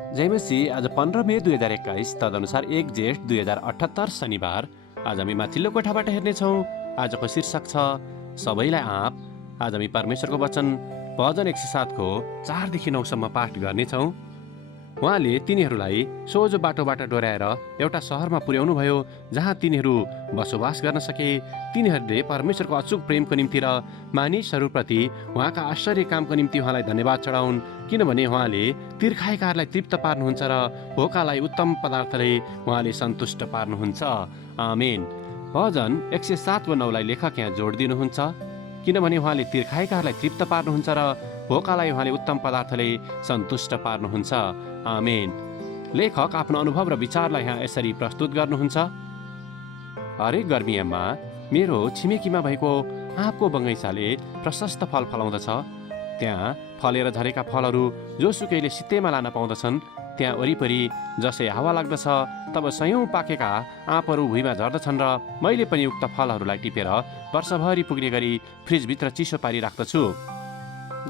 जय मसीह। आज 15 मे 2021 तदनुसार 1 जेठ 2078 शनिबार। आज हामी माथिल्लो कोठाबाट हेर्नेछौँ। आजको शीर्षक छ सबैलाई आँप। आज हामी परमेश्वरको वचन भजन 107 को 4 देखि 9 सम्म पाठ गर्नेछौँ। उहाँले तिनीहरूलाई सोझो बाटोबाट डोर्याएर एउटा सहरमा पुर्याउनु भयो जहाँ तिनीहरू बसोबास गर्न सके। तिनीहरूले परमेश्वरको अचूक प्रेमको निम्ति र मानिसहरूप्रति उहाँका आश्चर्य कामको निम्ति उहाँलाई धन्यवाद चढाउन्, किनभने उहाँले तिर्खाएकाहरूलाई तृप्त पार्नुहुन्छ र भोकालाई उत्तम पदार्थले उहाँले सन्तुष्ट पार्नुहुन्छ। आमेन। भजन 107 वा 9 लाई लेखक यहाँ जोड दिनुहुन्छ, किनभने उहाँले तिर्खाएकाहरूलाई तृप्त पार्नुहुन्छ र भोकालाई उहाँले उत्तम पदार्थले सन्तुष्ट पार्नुहुन्छ। आमेन। लेखक आफ्नो अनुभव र विचारलाई यहाँ यसरी प्रस्तुत गर्नुहुन्छ। हरेक गर्मीयाममा मेरो छिमेकीमा भएको आँपको बगैँचाले प्रशस्त फल फलाउँदछ। त्यहाँ फलेर झरेका फलहरू जोसुकैले सित्तैमा लान पाउँदछन्। त्यहाँ वरिपरि जसै हावा लाग्दछ तब सयौं पाकेका आँपहरू भुइँमा झर्दछन् र मैले पनि उक्त फलहरूलाई टिपेर वर्षभरि पुग्ने गरी फ्रिजभित्र चिसो पारी राख्दछु।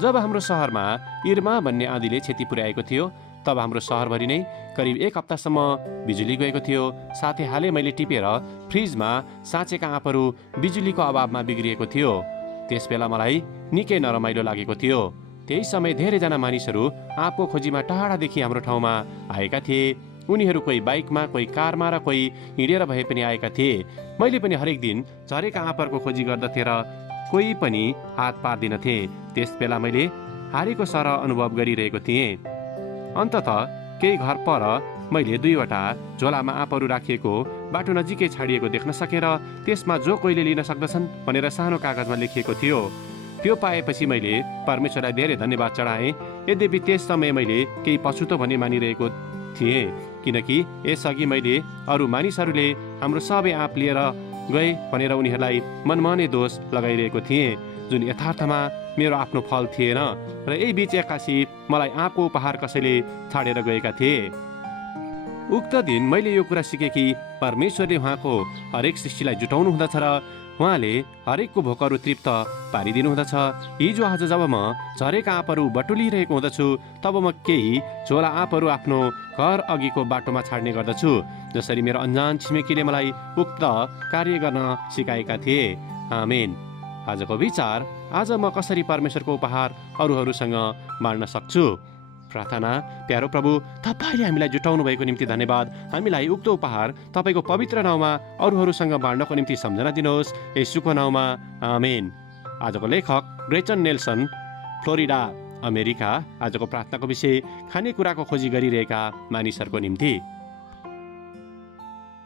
जब हाम्रो सहरमा इर्मा भन्ने आँधीले क्षति पुर्याएको थियो तब हाम्रो सहरभरि नै करिब 1 हप्तासम्म बिजुली गएको थियो। साथै हालै मैले टिपेर फ्रिजमा साँचेका आँपहरू बिजुलीको अभावमा बिग्रिएको थियो। त्यस बेला मलाई निकै नरमाइलो लागेको थियो। त्यही समय धेरैजना मानिसहरू आँपको खोजीमा टाढादेखि हाम्रो ठाउँमा आएका थिए। उनीहरू कोही बाइकमा, कोही कारमा र कोही हिँडेर भए पनि आएका थिए। मैले पनि हरेक दिन झरेका आँपहरूको खोजी गर्दथेँ र कोही पनि हात पार्दिनथे। त्यस बेला मैले हारेको सरह अनुभव गरिरहेको थिएँ। अन्ततः केही घर पर मैले 2वटा झोलामा आँपहरू राखिएको बाटो नजिकै छाडिएको देख्न सकेर त्यसमा जो कोहीले लिन सक्दछन् भनेर सानो कागजमा लेखिएको थियो। त्यो पाएपछि मैले परमेश्वरलाई धेरै धन्यवाद चढाएँ। यद्यपि त्यस समय मैले केही पछुतो भन्ने मानिरहेको थिएँ, किनकि यसअघि मैले अरू मानिसहरूले हाम्रो सबै आँप लिएर गए भनेर उनीहरूलाई मनमाने दोष लगाइरहेको थिएँ, जुन यथार्थमा मेरो आफ्नो फल थिएन। र यही बीच एक्कासी मलाई आँपको उपहार कसैले छाडेर गएका थिए। उक्त दिन मैले यो कुरा सिकेँ कि परमेश्वरले उहाँको हरेक सृष्टिलाई जुटाउनु हुँदछ र उहाँले हरेकको भोकहरू तृप्त पारिदिनु हुँदछ। हिजो आज जब म झरेका आँपहरू बटुलिरहेको हुँदछु तब म केही झोला आँपहरू आफ्नो घर अघिको बाटोमा छाड्ने गर्दछु, जसरी मेरो अन्जान छिमेकीले मलाई उक्त कार्य गर्न सिकाएका थिए। आमेन। आजको विचार, आज म कसरी परमेश्वरको उपहार अरूहरूसँग बाँड्न सक्छु। प्रार्थना। प्यारो प्रभु, तपाईले हामीलाई जुटाउनु भएको निम्ति धन्यवाद। हामीलाई उक्त उपहार तपाईको पवित्र नाउँमा अरूहरूसँग बाँड्नको निम्ति सम्झना दिनुहोस्, येशूको नाउँमा। आमेन। आजको लेखक ग्रेचन नेल्सन, फ्लोरिडा, अमेरिका। आजको प्रार्थनाको विषय खानेकुराको खोजी गरिरहेका मानिसहरूको निम्ति।